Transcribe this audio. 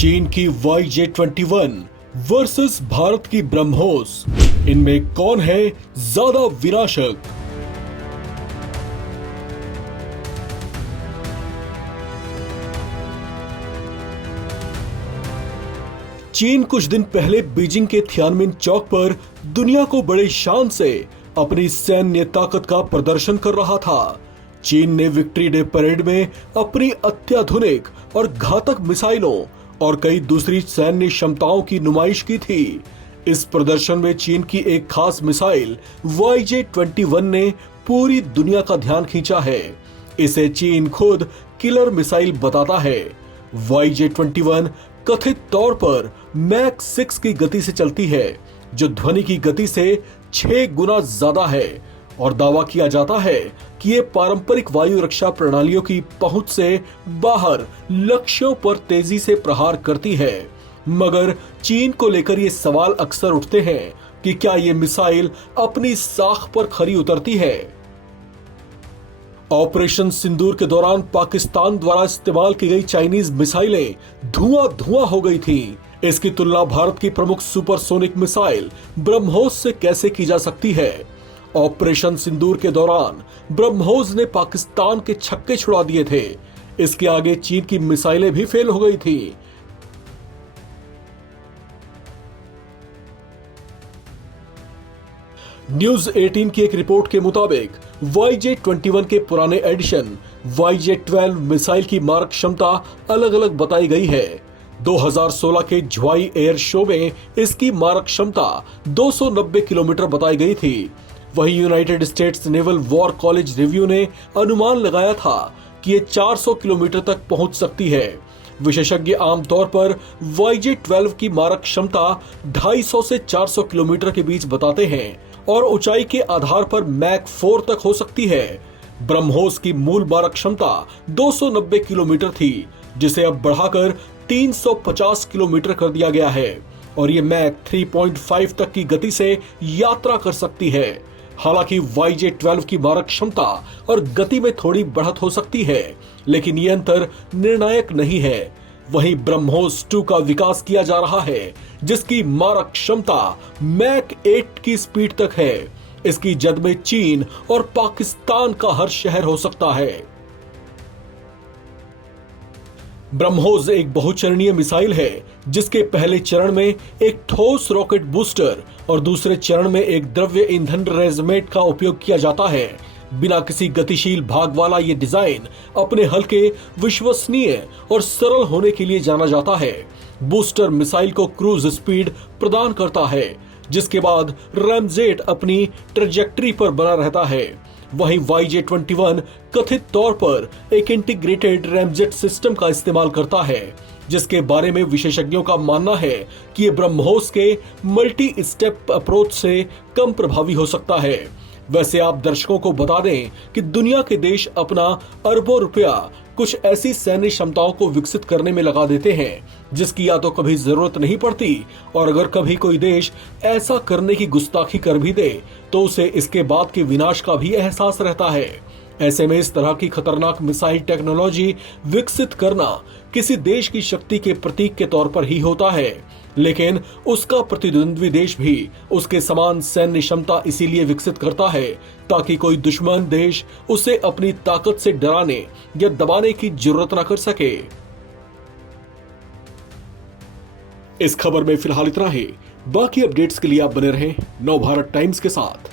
चीन की YJ-21 versus Bharat की ब्रह्मोस, इनमें कौन है ज्यादा विनाशक? चीन कुछ दिन पहले बीजिंग के थियानमिन चौक पर दुनिया को बड़े शान से अपनी सैन्य ताकत का प्रदर्शन कर रहा था। चीन ने विक्ट्री डे परेड में अपनी अत्याधुनिक और घातक मिसाइलों और कई दूसरी सैन्य क्षमताओं की नुमाइश की थी। इस प्रदर्शन में चीन की एक खास मिसाइल YJ-21 ने पूरी दुनिया का ध्यान खींचा है। इसे चीन खुद किलर मिसाइल बताता है। YJ-21 कथित तौर पर मैक 6 की गति से चलती है, जो ध्वनि की गति से 6 गुना ज्यादा है, और दावा किया जाता है कि ये पारंपरिक वायु रक्षा प्रणालियों की पहुंच से बाहर लक्ष्यों पर तेजी से प्रहार करती है। मगर चीन को लेकर ये सवाल अक्सर उठते हैं कि क्या ये मिसाइल अपनी साख पर खरी उतरती है। ऑपरेशन सिंदूर के दौरान पाकिस्तान द्वारा इस्तेमाल की गई चाइनीज मिसाइलें धुआं हो गई थी। इसकी तुलना भारत की प्रमुख सुपरसोनिक मिसाइल ब्रह्मोस से कैसे की जा सकती है? ऑपरेशन सिंदूर के दौरान ब्रह्मोस ने पाकिस्तान के छक्के छुड़ा दिए थे। इसके आगे चीन की मिसाइलें भी फेल हो गई थी। न्यूज 18 की एक रिपोर्ट के मुताबिक YJ-21 के पुराने एडिशन YJ-12 मिसाइल की मारक क्षमता अलग अलग बताई गई है। 2016 के ज्वाई एयर शो में इसकी मारक क्षमता 290 किलोमीटर बताई गई थी। वहीं United states naval war college review ने अनुमान लगाया था कि ये 400 किलोमीटर तक पहुंच सकती है। विशेषज्ञ आमतौर पर YJ-12 की मारक क्षमता 250 से 400 किलोमीटर के बीच बताते हैं और ऊंचाई के आधार पर मैक 4 तक हो सकती है। ब्रह्मोस की मूल मारक क्षमता 290 किलोमीटर थी, जिसे अब बढ़ाकर 350 किलोमीटर कर दिया गया है, और ये मैक 3.5 तक की गति से यात्रा कर सकती है। हालांकि YJ-12 की मारक क्षमता और गति में थोड़ी बढ़त हो सकती है, लेकिन ये अंतर निर्णायक नहीं है। वहीं ब्रह्मोस 2 का विकास किया जा रहा है, जिसकी मारक क्षमता मैक 8 की स्पीड तक है। इसकी जद में चीन और पाकिस्तान का हर शहर हो सकता है। ब्रह्मोस एक बहुचरणीय मिसाइल है, जिसके पहले चरण में एक ठोस रॉकेट बूस्टर और दूसरे चरण में एक द्रव्य ईंधन रेजमेट का उपयोग किया जाता है। बिना किसी गतिशील भाग वाला ये डिजाइन अपने हल्के, विश्वसनीय और सरल होने के लिए जाना जाता है। बूस्टर मिसाइल को क्रूज स्पीड प्रदान करता है, जिसके बाद रैमजेट अपनी ट्रेजेक्टरी पर बना रहता है। वहीं YJ-21 कथित तौर पर एक इंटीग्रेटेड रैमजेट सिस्टम का इस्तेमाल करता है, जिसके बारे में विशेषज्ञों का मानना है कि ये ब्रह्मोस के मल्टी स्टेप अप्रोच से कम प्रभावी हो सकता है। वैसे आप दर्शकों को बता दें कि दुनिया के देश अपना अरबों रुपया कुछ ऐसी सैन्य क्षमताओं को विकसित करने में लगा देते हैं, जिसकी या तो कभी जरूरत नहीं पड़ती, और अगर कभी कोई देश ऐसा करने की गुस्ताखी कर भी दे तो उसे इसके बाद के विनाश का भी एहसास रहता है। ऐसे में इस तरह की खतरनाक मिसाइल टेक्नोलॉजी विकसित करना किसी देश की शक्ति के प्रतीक के तौर पर ही होता है, लेकिन उसका प्रतिद्वंद्वी देश भी उसके समान सैन्य क्षमता इसीलिए विकसित करता है ताकि कोई दुश्मन देश उसे अपनी ताकत से डराने या दबाने की जरूरत न कर सके। इस खबर में फिलहाल इतना ही। बाकी अपडेट्स के लिए आप बने रहें नवभारत टाइम्स के साथ।